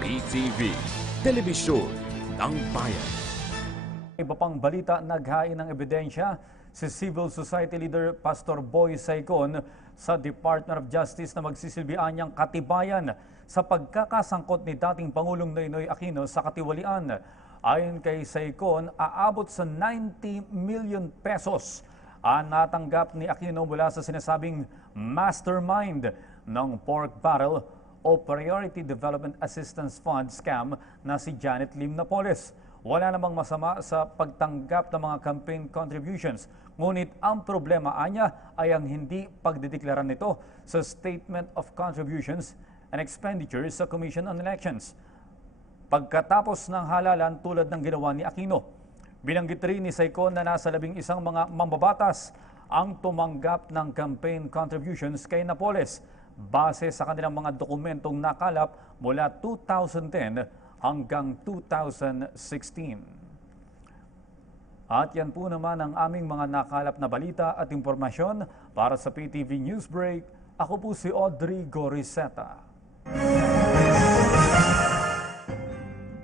PTV, Telebisyon ng Bayan. Iba pang balita, naghain ng ebidensya si civil society leader Pastor Boy Saicon sa Department of Justice na magsisilbihan niyang katibayan sa pagkakasangkot ni dating Pangulong Noynoy Aquino sa katiwalian. Ayon kay Saicon, aabot sa 90 million pesos ang natanggap ni Aquino mula sa sinasabing mastermind ng pork barrel o Priority Development Assistance Fund scam na si Janet Lim Napoles. Wala namang masama sa pagtanggap ng mga campaign contributions. Ngunit ang problema anya ay ang hindi pagdideklara nito sa Statement of Contributions and Expenditures sa Commission on Elections. Pagkatapos ng halalan tulad ng ginawa ni Aquino, binanggit rin ni Saicon na nasa 11 mga mambabatas ang tumanggap ng campaign contributions kay Napoles base sa kanilang mga dokumentong nakalap mula 2010 hanggang 2016. At yan po naman ang aming mga nakalap na balita at impormasyon para sa PTV Newsbreak. Ako po si Audrey Goriseta.